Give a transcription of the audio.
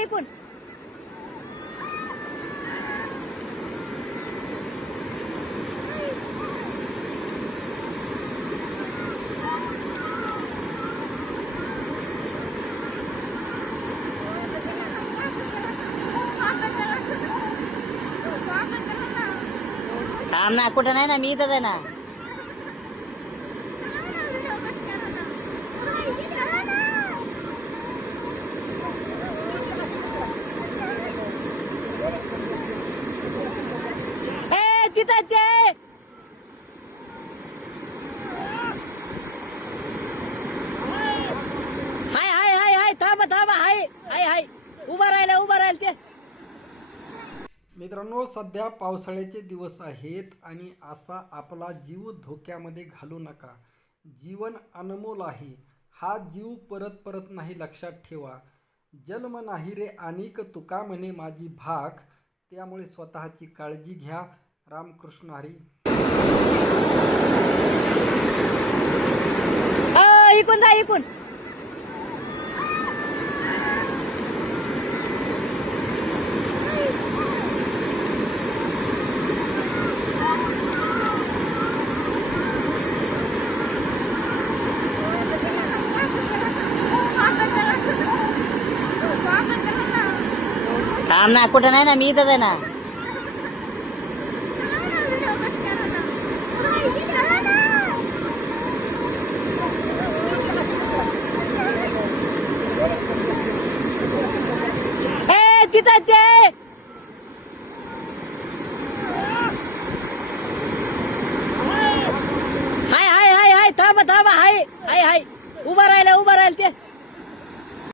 ऐकून थांब ना कुठं नाही ना मी इथंच आहे ना. ए तिथं ते? हाय हाय हाय हाय थांबा थांबा हाय हाय हाय. उभा राहिलं उभा राहिलं ते. मित्रांनो सध्या पावसाळ्याचे दिवस आहेत आणि असा आपला जीव धोक्यामध्ये घालू नका. जीवन अनमोल आहे. हा जीव परत परत नाही लक्षात ठेवा. जन्म नाही रे अनिक तुका म्हणे माझी भाग त्यामुळे स्वतःची काळजी घ्या. रामकृष्ण हरी. अ, इकून जा इकून. थांब ना कुठं नाही ना मी इथंच आहे ना. चुकीचं ते? हाय हाय हाय हाय थांबा थांबा हाय हाय हाय. उभं राहिलं उभं राहिलं ते.